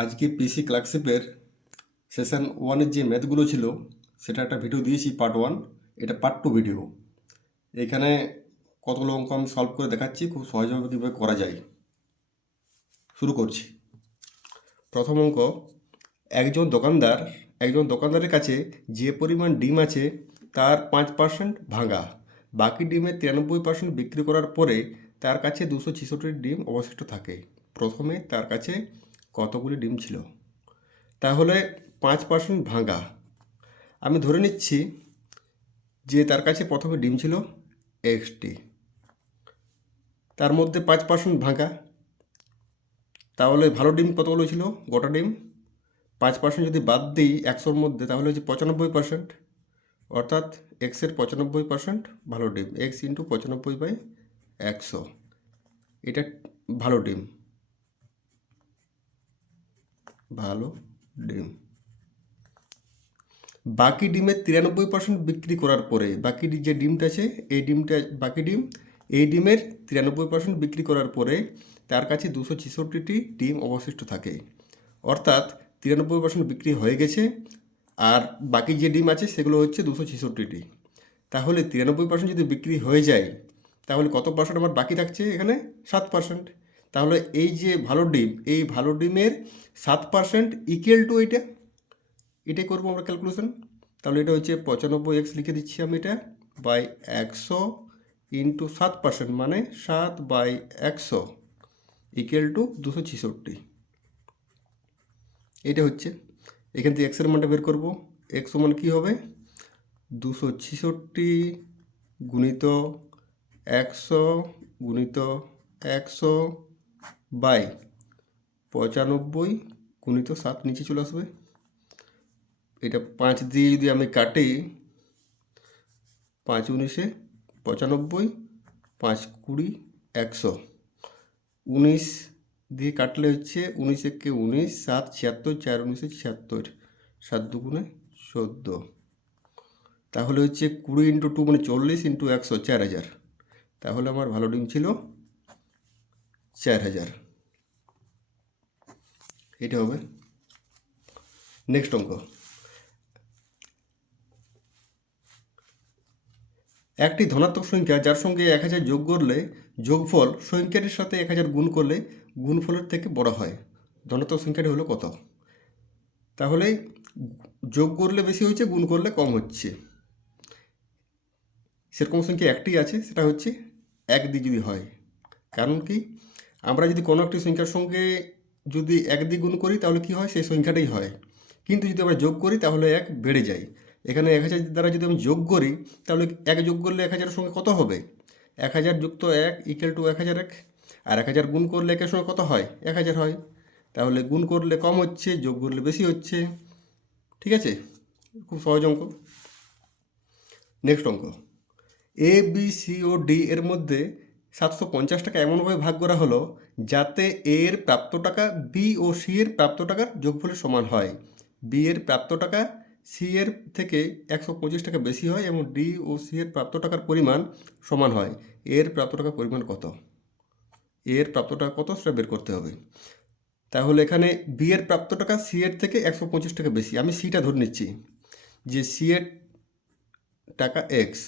আজকে পিসি ক্লার্কশিপের সেশন ওয়ানের যে ম্যাথগুলো ছিল সেটা একটা ভিডিও দিয়েছি পার্ট ওয়ান, এটা পার্ট টু ভিডিও। এখানে কতগুলো অঙ্ক আমি সলভ করে দেখাচ্ছি খুব সহজভাবে কীভাবে করা যায়। শুরু করছি। প্রথম অঙ্ক, একজন দোকানদারের কাছে যে পরিমাণ ডিম আছে তার 5% ভাঙা, বাকি ডিমের 93% বিক্রি করার পরে তার কাছে 266 ডিম অবশিষ্ট থাকে। প্রথমে তার কাছে কতগুলি ডিম ছিল? তাহলে 5% ভাঙা, আমি ধরে নিচ্ছি যে তার কাছে প্রথমে ডিম ছিল এক্সটি, তার মধ্যে 5% ভাঙা, তাহলে ভালো ডিম কতগুলো ছিল? গোটা ডিম। 5% যদি বাদ দিই 100-র মধ্যে তাহলে হচ্ছে 95%, অর্থাৎ এক্সের 95% ভালো ডিম, এক্স ইন্টু 95/100, এটা ভালো ডিম। ভালো ডিম বাকি ডিমের 93% বিক্রি করার পরে বাকি যে ডিমটা আছে বাকি ডিম, এই ডিমের 93% বিক্রি করার পরে তার কাছে 266টি ডিম অবশিষ্ট থাকে, অর্থাৎ 93% বিক্রি হয়ে গেছে আর বাকি যে ডিম আছে সেগুলো হচ্ছে 266টি। তাহলে 93% যদি বিক্রি হয়ে যায় তাহলে কত পার্সেন্ট আমার বাকি থাকছে? এখানে 7%। তাহলে এই যে ভালো ডিম, এই ভালো ডিমের 7% ইকুয়াল টু এটাই করবো আমরা ক্যালকুলেশন। তাহলে এটা হচ্ছে 95x লিখে দিচ্ছি আমি, এটা বাই 100 ইন্টু 7%, মানে 7/100 ইকুয়াল টু 266। এটা হচ্ছে, এখান থেকে এক্সের মানটা বের করবো। এক্স সমান কী হবে? 266 গুণিত 100 গুণিত 100 বাই 95 গুণিত 7 নিচে চলে আসবে। এটা 5 দিয়ে যদি আমি কাটি, 5 19 95, 5 20 100, 19 দিয়ে কাটলে হচ্ছে 19 একে 19, 7 76, 4 19 76, 7 দুগুণে 14, তাহলে হচ্ছে 20 ইন্টু 2 মানে 40 ইন্টু 100, 4000। তাহলে আমার ভালো ডিম ছিল 4000। এটা হবে নেক্সট অঙ্ক। একটি ধনাত্মক সংখ্যা যার সঙ্গে 1000 যোগ করলে যোগফল সংখ্যাটির সাথে 1000 গুণ করলে গুণফলের থেকে বড় হয়। ধনাত্মক সংখ্যাটি হলো কত? তাহলে যোগ করলে বেশি হচ্ছে, গুণ করলে কম হচ্ছে। সেরকম সংখ্যা একটি আছে, সেটা হচ্ছে 1 দিয়ে যদি হয়। কারণ কি, আমরা যদি কোনো একটি সংখ্যার সঙ্গে যদি 1 দিয়ে গুণ করি তাহলে কি হয়? সেই সংখ্যাটাই হয়। কিন্তু যদি আমরা যোগ করি তাহলে 1 বেড়ে যায়। এখানে 1000 দ্বারা যদি আমি যোগ করি তাহলে 1 যোগ করলে 1000-এর সঙ্গে কত হবে? 1000 যুক্ত 1 ইকুয়াল টু 1001। আর 1000 গুণ করলে 1-এর সঙ্গে কত হয়? 1000 হয়। তাহলে গুণ করলে কম হচ্ছে, যোগ করলে বেশি হচ্ছে। ঠিক আছে, খুব সহজ অঙ্ক। নেক্সট অঙ্ক, A B C O D এর মধ্যে 750 টাকা এমনভাবে ভাগ করা হলো যাতে এ এর প্রাপ্ত টাকা বি ও সি এর প্রাপ্ত টাকার যোগফলের সমান হয়। বি এর প্রাপ্ত টাকা সি এর থেকে 125 টাকা বেশি হয় এবং ডি ও সি এর প্রাপ্ত টাকার পরিমাণ সমান হয়। এর প্রাপ্ত টাকার পরিমাণ কত? এর প্রাপ্ত টাকা কত সেটা বের করতে হবে। তাহলে এখানে বি এর প্রাপ্ত টাকা সি এর থেকে 125 টাকা বেশি, আমি সিটা ধরে নিচ্ছি যে সি এর টাকা এক্স,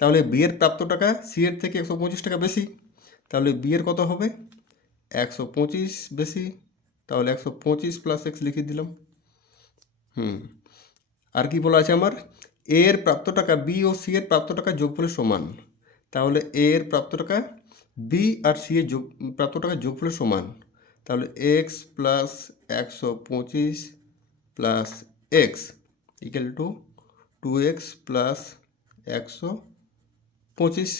তাহলে বি এর প্রাপ্ত টাকা সি এর থেকে 125 টাকা বেশি, তাহলে বি এর কত হবে? 125 বেশি, তাহলে 125 প্লাস এক্স লিখে দিলাম। আর কি বলা আছে আমার? এ এর প্রাপ্ত টাকা বি ও সি এর প্রাপ্ত টাকা যোগফলের সমান, তাহলে এ এর প্রাপ্ত টাকা বি আর সি এর প্রাপ্ত টাকা যোগফলের সমান, তাহলে x plus 125 plus x equal to 2x plus 125।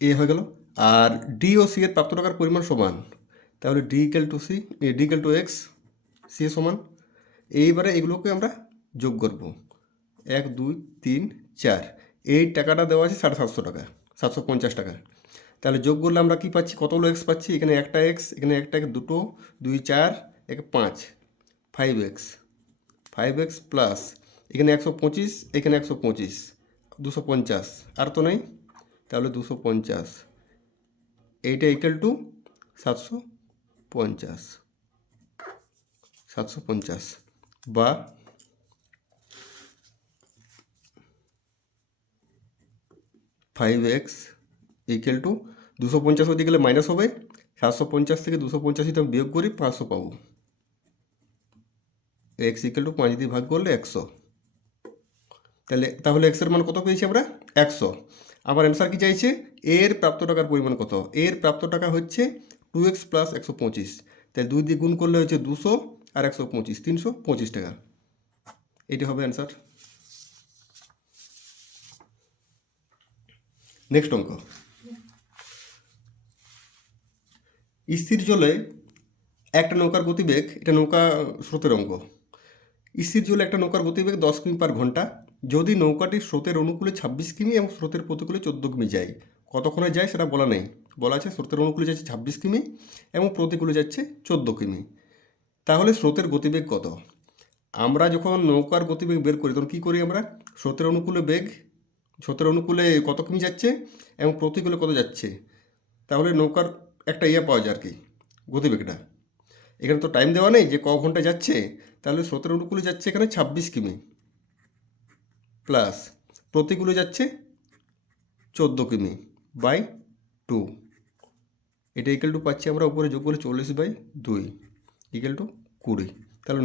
এ হয়ে গেল। আর ডি ও সি এর প্রাপ্ত টাকার পরিমাণ সমান, তাহলে D equal to X, C সমান। এইবারে এগুলোকে আমরা যোগ করব, 1 2 3 4, এই টাকাটা দেওয়া আছে 750 টাকা, 750 টাকা। তাহলে যোগ করলে আমরা কি পাচ্ছি? কতগুলো এক্স পাচ্ছি? এখানে একটা এক্স, এখানে একটা এক্স, দুটো, 2 4 1 5, 5x, 5x প্লাস এখানে 125, এখানে 125, 250, আর তো নেই, তাহলে 250, এইটা ইকুয়াল টু 750 750 বা 5x ইকুয়াল টু 250 ওদিকে গেলে মাইনাস হবে, 750 থেকে 250 যদি আমি বিয়োগ করি 500 পাবো। এক্স ইকুয়াল টু 5 দিয়ে ভাগ করলে 100। তাহলে এক্সের মান কত পেয়েছি আমরা? 100। আমার অ্যান্সার কি চাইছে? এর প্রাপ্ত টাকার পরিমাণ কত? এর প্রাপ্ত টাকা হচ্ছে 2x প্লাস 125। তাহলে 2 দিয়ে গুণ করলে হচ্ছে 200 আর 125 325 টাকা। এটি হবে অ্যান্সার। নেক্সট অঙ্ক, স্থির জলে একটা নৌকার গতিবেগ, এটা নৌকা স্রোতের অঙ্ক। স্থির জলে একটা নৌকার গতিবেগ 10 কিমি পার ঘন্টা। যদি নৌকাটি স্রোতের অনুকূলে 26 কিমি এবং স্রোতের প্রতিকূলে 14 কিমি যায়, কতক্ষণে যায় সেটা বলা নেই, বলা আছে স্রোতের অনুকূলে যাচ্ছে 26 কিমি এবং প্রতিকূলে যাচ্ছে 14 কিমি। তাহলে স্রোতের গতিবেগ কত? আমরা যখন নৌকার গতিবেগ বের করি তখন কী করি আমরা? স্রোতের অনুকূলে কত কিমি যাচ্ছে এবং প্রতিকূলে কত যাচ্ছে, তাহলে নৌকার একটা পাওয়া যায় আর কি, গতিবেগটা। এখানে তো টাইম দেওয়া নেই যে ক ঘন্টা যাচ্ছে, তাহলে স্রোতের অনুকূলে যাচ্ছে এখানে 26 কিমি প্লাস প্রতিকূলে যাচ্ছে 14 কিমি বাই 2, এটা ইকুয়াল টু পাচ্ছি আমরা উপরে যোগ করে 40/2 ইকুয়াল টু 20। তাহলে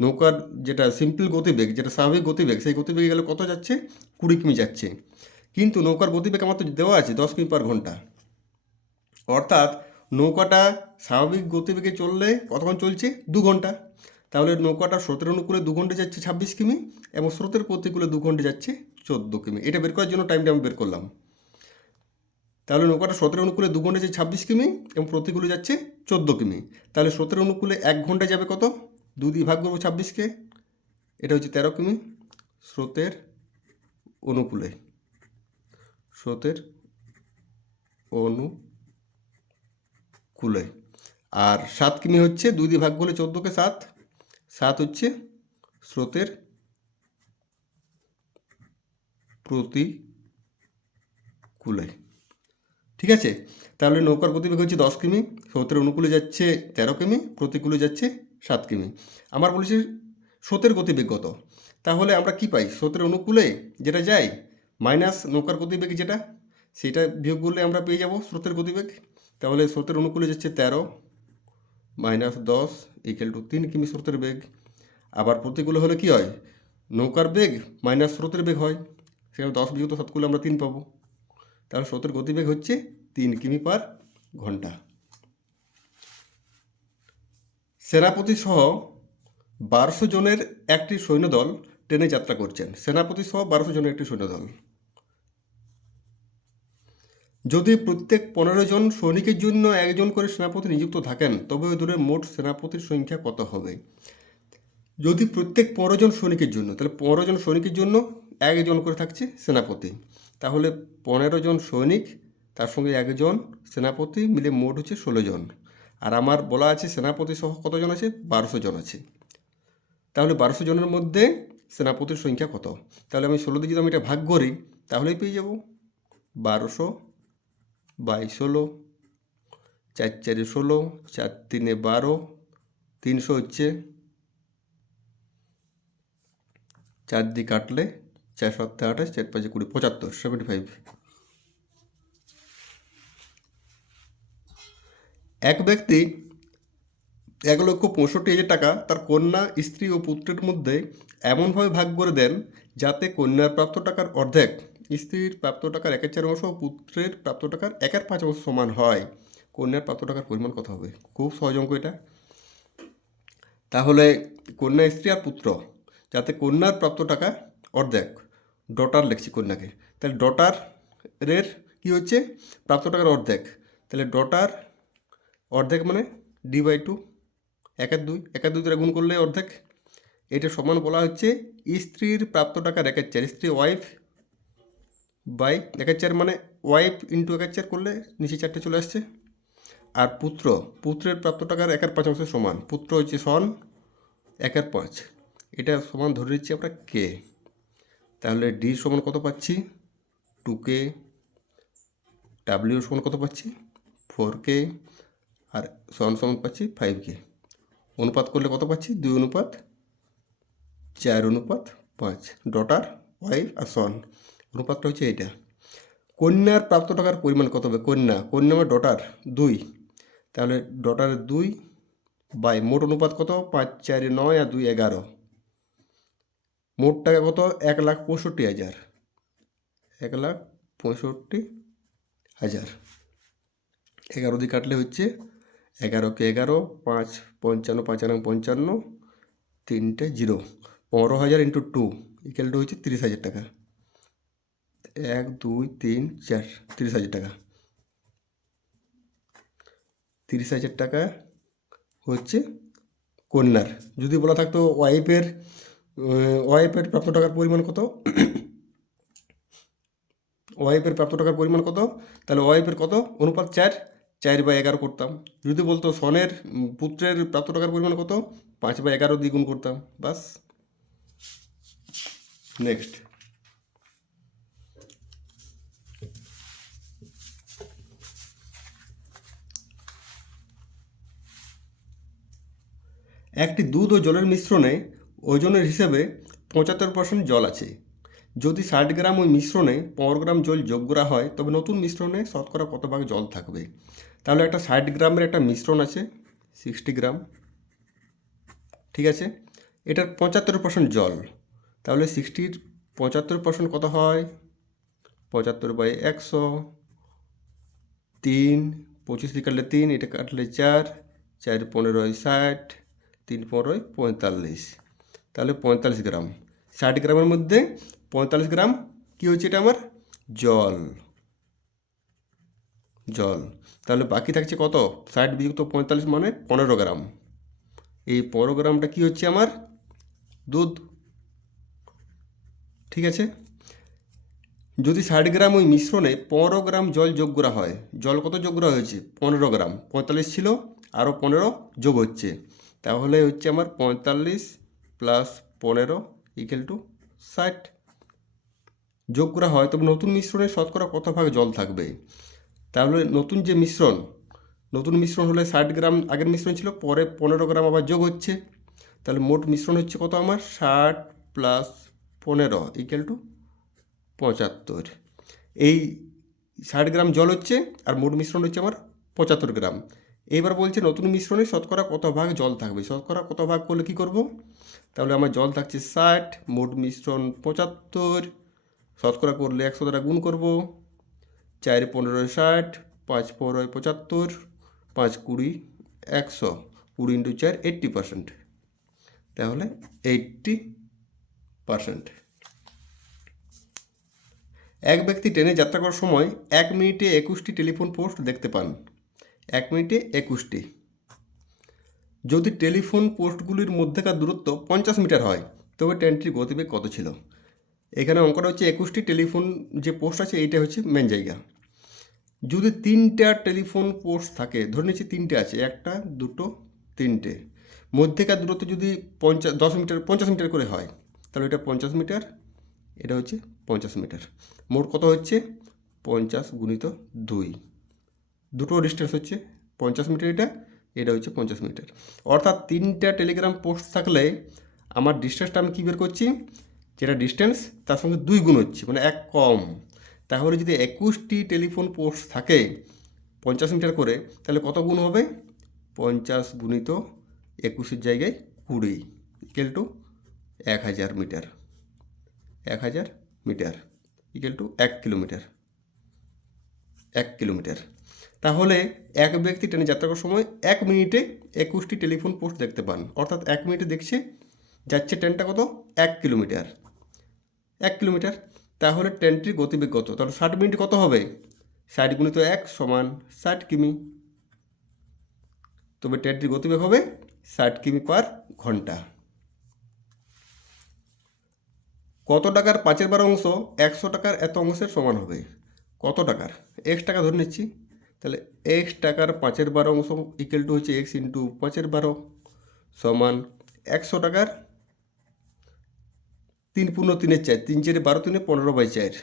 নৌকার যেটা সিম্পল গতিবেগ, যেটা স্বাভাবিক গতিবেগ, সেই গতিবেগে গেলে কত যাচ্ছে? 20 কিমি যাচ্ছে। কিন্তু নৌকার গতিবেগ আমার তো দেওয়া আছে 10 কিমি পার ঘন্টা, অর্থাৎ নৌকাটা স্বাভাবিক গতিবেগে চললে কতক্ষণ চলছে? 2 ঘন্টা। তাহলে নৌকাটা স্রোতের অনুকূলে 2 ঘন্টা যাচ্ছে 26 কিমি এবং স্রোতের প্রতিকূলে 2 ঘন্টা যাচ্ছে 14 কিমি। এটা বের করার জন্য টাইমটা আমি বের করলাম। তাহলে নৌকাটা স্রোতের অনুকূলে 2 ঘন্টা যাচ্ছে 26 কিমি এবং প্রতিকূলে যাচ্ছে 14 কিমি। তাহলে স্রোতের অনুকূলে 1 ঘন্টা যাবে কত? 2 দিয়ে ভাগ করবো 26কে, এটা হচ্ছে 13 কিমি স্রোতের অনুকূলে, আর 7 কিমি হচ্ছে 2 দিয়ে ভাগ করলে 14কে 7 হচ্ছে স্রোতের প্রতিকূলে। ঠিক আছে, তাহলে নৌকার গতিবেগ হচ্ছে 10 কিমি, স্রোতের অনুকূলে যাচ্ছে 13 কিমি, প্রতিকূলে যাচ্ছে 7 কিমি। আমার বলেছে স্রোতের গতিবেগ কত? তাহলে আমরা কি পাই? স্রোতের অনুকূলে যেটা যায় মাইনাস নৌকার গতিবেগ যেটা, সেটা বিয়োগ করলে আমরা পেয়ে যাব স্রোতের গতিবেগ। তাহলে স্রোতের অনুকূলে যাচ্ছে 13 মাইনাস 10 ইকুয়াল টু 3 কিমি স্রোতের বেগ। আবার প্রতিকূলে হলে কি হয়? নৌকার বেগ মাইনাস স্রোতের বেগ হয়, সেখানে 10 বিয়োগ 7 করলে আমরা 3 পাবো। তাহলে স্রোতের গতিবেগ হচ্ছে 3 কিমি পার ঘন্টা। সেনাপতি সহ 1200 জনের একটি সৈন্যদল ট্রেনে যাত্রা করছেন। সেনাপতি সহ 1200 জনের একটি সৈন্যদল। যদি প্রত্যেক 15 জন সৈনিকের জন্য একজন করে সেনাপতি নিযুক্ত থাকেন, তবে ওই দলের মোট সেনাপতির সংখ্যা কত হবে? যদি প্রত্যেক 15 জন সৈনিকের জন্য, তাহলে 15 জন সৈনিকের জন্য একজন করে থাকছে সেনাপতি, তাহলে 15 জন সৈনিক তার সঙ্গে একজন সেনাপতি মিলে মোট হচ্ছে 16 জন। আর আমার বলা আছে সেনাপতি সহ কতজন আছে? 1200 জন আছে। তাহলে 1200 জনের মধ্যে সেনাপতির সংখ্যা কত? তাহলে আমি 16 দিয়ে যদি আমি এটা ভাগ করি তাহলেই পেয়ে যাব 1200/16, 4 4 16, 4 3 12, 300 হচ্ছে 4 দিয়ে কাটলে 4 7 28, 4 5 20, 75, 75। এক ব্যক্তি 1,65,000 টাকা তার কন্যা, স্ত্রী ও পুত্রের মধ্যে এমনভাবে ভাগ করে দেন যাতে কন্যার প্রাপ্ত টাকার অর্ধেক, স্ত্রীর প্রাপ্ত টাকার 1/4 ও পুত্রের প্রাপ্ত টাকার 1/5 সমান হয়। কন্যার প্রাপ্ত টাকার পরিমাণ কত হবে? খুব সহজ অঙ্ক এটা। তাহলে কন্যা, স্ত্রী আর পুত্র, যাতে কন্যার প্রাপ্ত টাকা অর্ধেক, ডটার লিখছি কন্যাকে, তাহলে ডটারের কী হচ্ছে? প্রাপ্ত টাকার অর্ধেক। তাহলে ডটার অর্ধেক মানে D/2, 1/2, 1/2 দ্বারা গুণ করলে অর্ধেক। এটা সমান বলা হচ্ছে স্ত্রীর প্রাপ্ত টাকার 1/4, স্ত্রী ওয়াইফ বাই 1/4 মানে ওয়াইফ ইন্টু 1/4 করলে নিচে 4টে চলে আসছে। আর পুত্রের প্রাপ্ত টাকার 1/5 সমান, পুত্র হচ্ছে সন 1/5, এটা সমান ধরে নিচ্ছি আমরা কে। তাহলে ডি সমান কত পাচ্ছি? 2K। ডাব্লিউ সমান কত পাচ্ছি? 4K। আর সমান পাচ্ছি 5K। অনুপাত করলে কত পাচ্ছি? 2:4:5। ডটার, ওয়াইফ আর সন, অনুপাতটা হচ্ছে এইটা। কন্যার প্রাপ্ত টাকার পরিমাণ কত হবে? কন্যা আমার ডটার 2, তাহলে ডটারের 2 বাই মোট অনুপাত কত? 5, 4, 9 আর 2, 11। মোট টাকা কত? 1,65,000। 1,65,000। 11 দিয়ে কাটলে হচ্ছে 11কে 11, 5 55, 5 55, 3টে 0, 15,000 ইন্টু 2 ইকুয়াল টু হচ্ছে 30,000 টাকা। 1, 2, 3, 4, 30,000 টাকা। 30,000 টাকা হচ্ছে কন্যার। যদি বলা থাকতো ওয়াইফের প্রাপ্ত টাকার পরিমাণ কত, ওয়াইফের প্রাপ্ত টাকার পরিমাণ কত, তাহলে ওয়াইফের কত? অনুপাত 4, 4/11 করতাম। যদি বলতো সনের পুত্রের প্রাপ্ত টাকার পরিমাণ কত, 5/11 দ্বিগুণ করতাম, বাস। নেক্সট, একটি দুধ ও জলের মিশ্রণে ওজনের হিসেবে 75% জল আছে। যদি 60 গ্রাম ওই মিশ্রণে 15 গ্রাম জল যোগ করা হয় তবে নতুন মিশ্রণে শতকরা কত ভাগ জল থাকবে? তাহলে একটা 60 গ্রামের একটা মিশ্রণ আছে, 60 গ্রাম, ঠিক আছে। এটার 75% জল, তাহলে 60-র 75% কত হয়? 75/100। 3, 25 দিয়ে কাটলে 3, এটা কাটলে 4, 4 15 60, 3 15 45, তাহলে 45 গ্রাম। 60 গ্রামের মধ্যে 45 গ্রাম কী হচ্ছে? এটা আমার জল। তাহলে বাকি থাকছে কত? 60 বিযুক্ত 45 মানে 15 গ্রাম। এই 15 গ্রামটা কী হচ্ছে? আমার দুধ, ঠিক আছে। যদি 60 গ্রাম ওই মিশ্রণে 15 গ্রাম জল যোগ করা হয়, জল কত যোগ করা হয়েছে? 15 গ্রাম। 45 ছিল, আরও 15 যোগ হচ্ছে, তাহলে হচ্ছে আমার 45 + 15 ইকুয়াল টু 60 যোগ করা হয়। তবে নতুন মিশ্রণে শতকরা কত ভাগ জল থাকবে? তাহলে নতুন মিশ্রণ হলে 60 গ্রাম আগের মিশ্রণ ছিল, পরে 15 গ্রাম আবার যোগ হচ্ছে, তাহলে মোট মিশ্রণ হচ্ছে কত আমার? 60 + 15 ইকুয়াল টু 75। এই 60 গ্রাম জল হচ্ছে আর মোট মিশ্রণ হচ্ছে আমার 75 গ্রাম। এইবার বলছে নতুন মিশ্রণে শতকরা কত ভাগ জল থাকবে। শতকরা কত ভাগ করলে কি করব? তাহলে আমার জল থাকছে 60, মোট মিশ্রণ 75, শতকরা করলে 100 দ্বারা গুণ করব। 4 15 60, 5 15 75, 5 20 100, 20 ইন্টু 4 80%, তাহলে 80%। এক ব্যক্তি ট্রেনে যাত্রা করার সময় 1 মিনিটে 21টি টেলিফোন পোস্ট দেখতে পান। 1 মিনিটে 21টি। যদি টেলিফোন পোস্টগুলির মধ্যেকার দূরত্ব 50 মিটার হয় তবে ট্রেনটির গতিবেগ কত ছিল? এখানে অঙ্কটা হচ্ছে 21টি টেলিফোন যে পোস্ট আছে এইটা হচ্ছে মেন জায়গা। যদি 3টা টেলিফোন পোস্ট থাকে, ধরে নিচ্ছি 3টে আছে, 1টা 2টো 3টে, মধ্যেকার দূরত্ব যদি 50 মিটার করে হয়, তাহলে এটা 50 মিটার, এটা হচ্ছে 50 মিটার। মোট কত হচ্ছে? 50 গুণিত 2, দুটো ডিস্টেন্স হচ্ছে 50 মিটার, এটা হচ্ছে 50 মিটার। অর্থাৎ 3টা টেলিগ্রাম পোস্ট থাকলে আমার ডিস্টেন্সটা আমি কী বের করছি? যেটা ডিস্টেন্স তার সঙ্গে 2 গুণ হচ্ছে, মানে 1 কম। তাহলে যদি 21টি টেলিফোন পোস্ট থাকে 50 মিটার করে, তাহলে কত গুণ হবে? 50 গুণিত 21-এর জায়গায় 20 equal to 1000 metre. 1000 metre equal to 1 kilometre. 1 kilometre. তাহলে এক ব্যক্তি ট্রেনে যাত্রা করার সময় 1 মিনিটে 21টি টেলিফোন পোস্ট দেখতে পান। অর্থাৎ 1 মিনিটে দেখছে, যাচ্ছে ট্রেনটা কত? 1 কিলোমিটার। 1 কিলোমিটার। তাহলে ট্রেনটির গতিবেগ কত? তাহলে 60 মিনিট কত হবে? 60 গুণিত 1 সমান 60 কিমি। তবে ট্রেনটির গতিবেগ হবে 60 কিমি পার ঘন্টা। কত টাকার 5/12 অংশ 100 টাকার এত অংশের সমান হবে? কত টাকার? x টাকা ধরে নিচ্ছি, তাহলে x টাকার 5/12 অংশ ইকুয়াল টু হচ্ছে x ইন্টু 5/12 সমান 100 টাকার 3 × 3 = 4, 3 4 12, 3 15/4,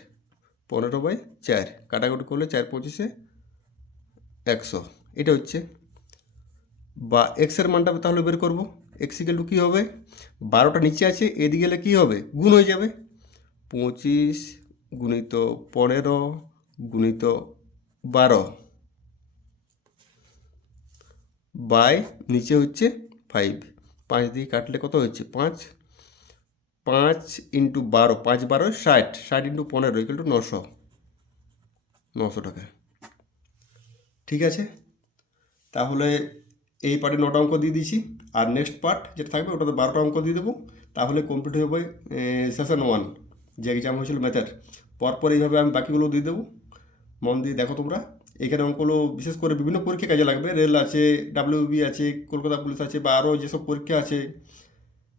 15/4 কাটাকুটি করলে 4 25 100, এটা হচ্ছে বা এক্সের মানটা তাহলে বের করব। এক্স ইকুয়াল টু কী হবে, 12টা নিচে আছে, এদিকে গেলে কী হবে, গুণ হয়ে যাবে। 25 গুণিত 15 গুণিত 12 বাই নিচে হচ্ছে 5। 5 দিয়ে কাটলে কত হচ্ছে 5, 5 ইন্টু 12, 5 12 60, 60 ইন্টু 15 ইকুয়াল টু 900 টাকা। ঠিক আছে, তাহলে এই পার্টে 9টা অঙ্ক দিয়ে দিয়েছি, আর নেক্সট পার্ট যেটা থাকবে ওটাতে 12টা অঙ্ক দিয়ে দেবো। তাহলে কমপ্লিট হয়ে যাবে সেশন 1 যে এক্সাম হয়েছিল ম্যাথের। পরপর এইভাবে আমি বাকিগুলো দিয়ে দেবো, মন দিয়ে দেখো তোমরা। এখানে অঙ্কগুলো বিশেষ করে বিভিন্ন পরীক্ষা কাজে লাগবে, রেল আছে, ডাব্লিউবি আছে, কলকাতা পুলিশ আছে, বা আরও যেসব পরীক্ষা আছে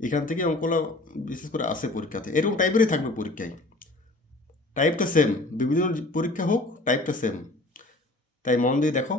এখান থেকে অঙ্কগুলো বিশেষ করে আসে পরীক্ষাতে। এরকম টাইপেরই থাকবে পরীক্ষায়, টাইপটা সেম, বিভিন্ন পরীক্ষা হোক টাইপটা সেম, তাই মন দিয়ে দেখো।